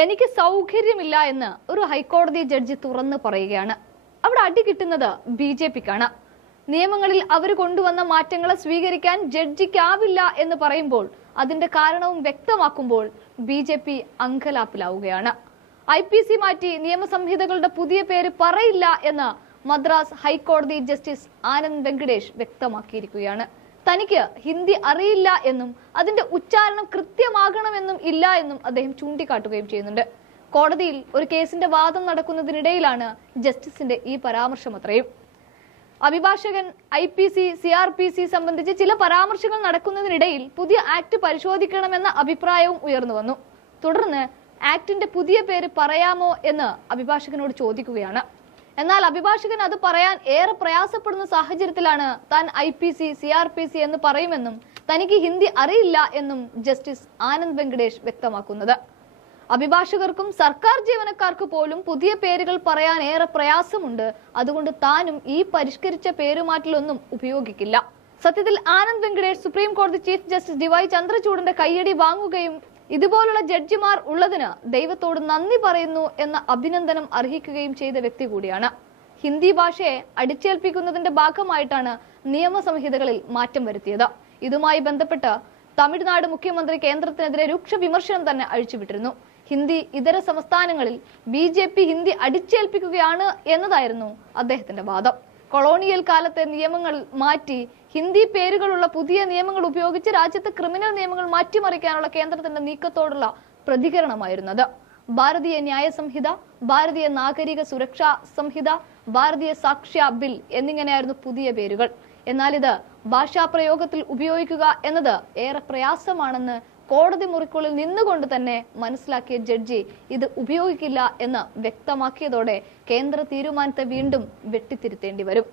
എനിക്ക് സൗകര്യമില്ല എന്ന് ഒരു ഹൈക്കോടതി ജഡ്ജി തുറന്നു പറയുകയാണ്. അവിടെ അടി കിട്ടുന്നത് ബി ജെ പിക്കാണ്. നിയമങ്ങളിൽ അവർ കൊണ്ടുവന്ന മാറ്റങ്ങളെ സ്വീകരിക്കാൻ ജഡ്ജിക്കാവില്ല എന്ന് പറയുമ്പോൾ അതിന്റെ കാരണവും വ്യക്തമാക്കുമ്പോൾ ബി ജെ പി അങ്കലാപ്പിലാവുകയാണ്. ഐ പി സി മാറ്റി നിയമസംഹിതകളുടെ പുതിയ പേര് പറയില്ല എന്ന് മദ്രാസ് ഹൈക്കോടതി ജസ്റ്റിസ് ആനന്ദ് വെങ്കടേഷ് വ്യക്തമാക്കിയിരിക്കുകയാണ്. തനിക്ക് ഹിന്ദി അറിയില്ല എന്നും അതിന്റെ ഉച്ചാരണം കൃത്യമാകണമെന്നും ഇല്ല എന്നും അദ്ദേഹം ചൂണ്ടിക്കാട്ടുകയും ചെയ്യുന്നുണ്ട്. കോടതിയിൽ ഒരു കേസിന്റെ വാദം നടക്കുന്നതിനിടയിലാണ് ജസ്റ്റിസിന്റെ ഈ പരാമർശം അത്രയും. അഭിഭാഷകൻ I P C C R P C സംബന്ധിച്ച് ചില പരാമർശങ്ങൾ നടക്കുന്നതിനിടയിൽ പുതിയ ആക്ട് പരിശോധിക്കണമെന്ന അഭിപ്രായവും ഉയർന്നു വന്നു. തുടർന്ന് ആക്ടിന്റെ പുതിയ പേര് പറയാമോ എന്ന് അഭിഭാഷകനോട് ചോദിക്കുകയാണ്. എന്നാൽ അഭിഭാഷകൻ അത് പറയാൻ ഏറെ പ്രയാസപ്പെടുന്ന സാഹചര്യത്തിലാണ് താൻ I P C C R P C എന്ന് പറയുമെന്നും തനിക്ക് ഹിന്ദി അറിയില്ല എന്നും ജസ്റ്റിസ് ആനന്ദ് വെങ്കടേഷ് വ്യക്തമാക്കുന്നത്. അഭിഭാഷകർക്കും സർക്കാർ ജീവനക്കാർക്ക് പോലും പുതിയ പേരുകൾ പറയാൻ ഏറെ പ്രയാസമുണ്ട്. അതുകൊണ്ട് താനും ഈ പരിഷ്കരിച്ച പേരുമാറ്റലൊന്നും ഉപയോഗിക്കില്ല. സത്യത്തിൽ ആനന്ദ് വെങ്കടേഷ് സുപ്രീം കോടതി ചീഫ് ജസ്റ്റിസ് ഡിവൈ ചന്ദ്രചൂഡിന്റെ കയ്യടി വാങ്ങുകയും ഇതുപോലുള്ള ജഡ്ജിമാർ ഉള്ളതിന് ദൈവത്തോട് നന്ദി പറയുന്നു എന്ന അഭിനന്ദനം അർഹിക്കുകയും ചെയ്ത വ്യക്തി കൂടിയാണ്. ഹിന്ദി ഭാഷയെ അടിച്ചേൽപ്പിക്കുന്നതിന്റെ ഭാഗമായിട്ടാണ് നിയമസംഹിതകളിൽ മാറ്റം വരുത്തിയത്. ഇതുമായി ബന്ധപ്പെട്ട് തമിഴ്നാട് മുഖ്യമന്ത്രി കേന്ദ്രത്തിനെതിരെ രൂക്ഷ വിമർശനം തന്നെ അഴിച്ചുവിട്ടിരുന്നു. ഹിന്ദി ഇതര സംസ്ഥാനങ്ങളിൽ ബി ജെ പി ഹിന്ദി അടിച്ചേൽപ്പിക്കുകയാണ് എന്നതായിരുന്നു അദ്ദേഹത്തിന്റെ വാദം. കൊളോണിയൽ കാലത്തെ നിയമങ്ങൾ മാറ്റി ഹിന്ദി പേരുകളുള്ള പുതിയ നിയമങ്ങൾ ഉപയോഗിച്ച് രാജ്യത്ത് ക്രിമിനൽ നിയമങ്ങൾ മാറ്റിമറിക്കാനുള്ള കേന്ദ്രത്തിന്റെ നീക്കത്തോടുള്ള പ്രതികരണമായിരുന്നത്. ഭാരതീയ ന്യായ സംഹിത ഭാരതീയ നാഗരിക സുരക്ഷാ സംഹിത ഭാരതീയ സാക്ഷ്യ ബിൽ എന്നിങ്ങനെയായിരുന്നു പുതിയ പേരുകൾ. എന്നാൽ ഇത് ഭാഷാപ്രയോഗത്തിൽ ഉപയോഗിക്കുക എന്നത് ഏറെ പ്രയാസമാണെന്ന് കോടതി മുറിക്കുള്ളിൽ നിന്നുകൊണ്ട് തന്നെ മനസ്സിലാക്കിയ ജഡ്ജി ഇത് ഉപയോഗിക്കില്ല എന്ന് വ്യക്തമാക്കിയതോടെ കേന്ദ്ര തീരുമാനത്തെ വീണ്ടും വെട്ടിത്തിരുത്തേണ്ടി വരും.